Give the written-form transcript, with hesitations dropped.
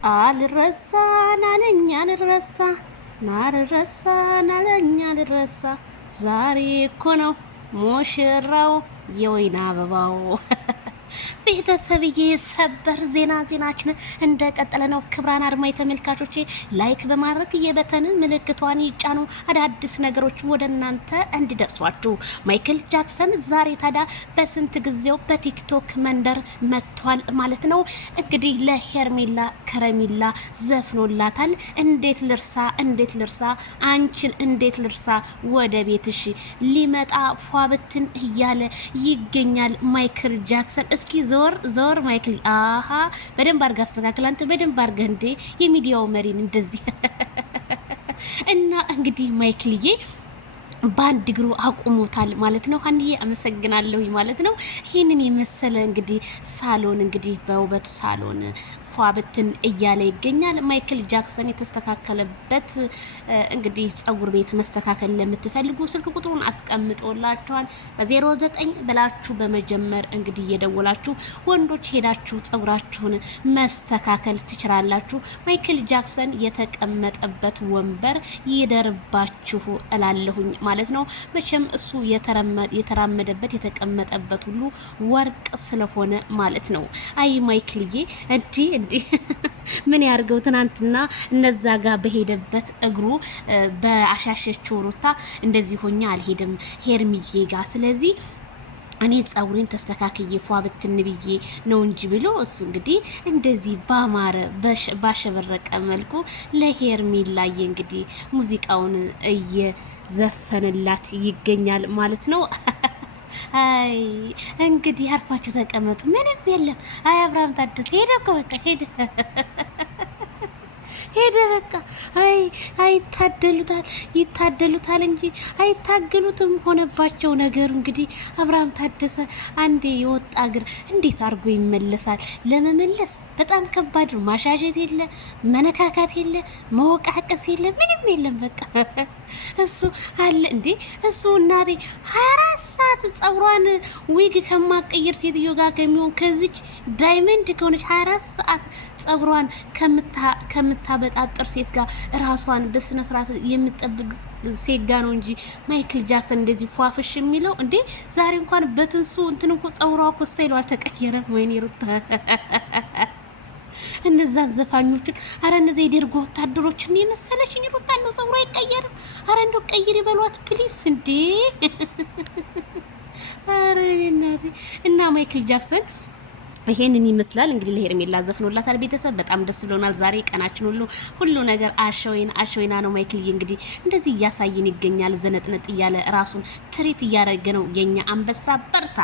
አልረሳ ናለኛ አልረሳ ናልረሳ ናለኛ አልረሳ ዛሬ እኮ ነው ሙሽራው የወይን አበባው። ቤተሰብዬ ሰበር ዜናችን እንደቀጠለ ነው። ክብራን አድማጭ ተመልካቾቼ ላይክ በማድረግ የበተን ምልክቷን ይጫኑ፣ አዳዲስ ነገሮች ወደ እናንተ እንዲደርሷችሁ። ማይክል ጃክሰን ዛሬ ታዲያ በስንት ጊዜው በቲክቶክ መንደር መጥቷል ማለት ነው። እንግዲህ ለሄርሜላ ከረሜላ ዘፍኖላታል። እንዴት ልርሳ አንቺን እንዴት ልርሳ ወደ ቤትሽ ሊመጣ ፏብትን እያለ ይገኛል ማይክል ጃክሰን። እስኪ ዞር ማይክል፣ አሃ በደንብ አርጋ አስተካክል። አንተ በደንብ አርጋ እንዴ የሚዲያው መሪን እንደዚህ እና እንግዲህ ማይክልዬ ባንድ እግሩ አቁሞታል ማለት ነው። ሀንዬ አመሰግናለሁ ማለት ነው። ይህንን የመሰለ እንግዲህ ሳሎን እንግዲህ በውበት ሳሎን ፏብትን እያለ ይገኛል ማይክል ጃክሰን። የተስተካከለበት እንግዲህ ጸጉር ቤት መስተካከል ለምትፈልጉ ስልክ ቁጥሩን አስቀምጦላችኋል። በ09 ብላችሁ በመጀመር እንግዲህ እየደወላችሁ ወንዶች ሄዳችሁ ጸጉራችሁን መስተካከል ትችላላችሁ። ማይክል ጃክሰን የተቀመጠበት ወንበር ይደርባችሁ እላለሁኝ ማለት ነው። መቼም እሱ የተራመደበት የተቀመጠበት ሁሉ ወርቅ ስለሆነ ማለት ነው። አይ ማይክልዬ እንዲ ምን ያርገው? ትናንትና እነዛ ጋር በሄደበት እግሩ በአሻሸችው ሩታ እንደዚህ ሆኛ አልሄድም ሄርሚዬ ጋር፣ ስለዚህ እኔ ጸጉሬን ተስተካክዬ ፏ ብትን ብዬ ነው እንጂ ብሎ እሱ እንግዲህ እንደዚህ ባማረ ባሸበረቀ መልኩ ለሄርሜላዬ እንግዲህ ሙዚቃውን እየዘፈነላት ይገኛል ማለት ነው። አይ እንግዲህ አርፋችሁ ተቀመጡ፣ ምንም የለም። አይ አብርሃም ታደሰ ሄደ እኮ በቃ ሄደ በቃ። አይ ይታደሉታል እንጂ አይታገሉትም። ሆነባቸው ነገሩ እንግዲህ አብርሃም ታደሰ አንዴ የወጣ እግር እንዴት አድርጎ ይመለሳል? ለመመለስ በጣም ከባድ ነው። ማሻሸት የለ፣ መነካካት የለ፣ መወቃቀስ የለ፣ ምንም የለም። በቃ እሱ አለ እንዴ እሱ እናቴ 24 ሰዓት ጸጉሯን ዊግ ከማቀየር ሴትዮ ጋር ከሚሆን ከዚች ዳይመንድ ከሆነች 24 ሰዓት ጸጉሯን ከምታበጣጥር ሴት ጋር ራሷን በስነ ስርዓት የምትጠብቅ ሴት ጋር ነው እንጂ ማይክል ጃክሰን እንደዚህ ፏፍሽ የሚለው እንዴ። ዛሬ እንኳን በትንሱ እንትን እኮ ጸጉሯ እኮ ስታይሉ አልተቀየረም። ወይኔ ሩታ እነዛን ዘፋኞችን አረ እነዚህ የደርጎ ወታደሮችን የመሰለችኝ ሩታ እንደው ጸጉሯ አይቀየርም። አረ እንደው ቀይር ይበሏት ፕሊስ እንዴ። አረ እናቴ እና ማይክል ጃክሰን ይሄንን ይመስላል እንግዲህ ለሄርሜላ ዘፍኖላታል። ቤተሰብ በጣም ደስ ብሎናል። ዛሬ ቀናችን ሁሉ ነገር አሸወይና ነው። ማይክል እንግዲህ እንደዚህ እያሳየን ይገኛል። ዘነጥነጥ እያለ ራሱን ትሪት እያደረገ ነው። የኛ አንበሳ በርታ።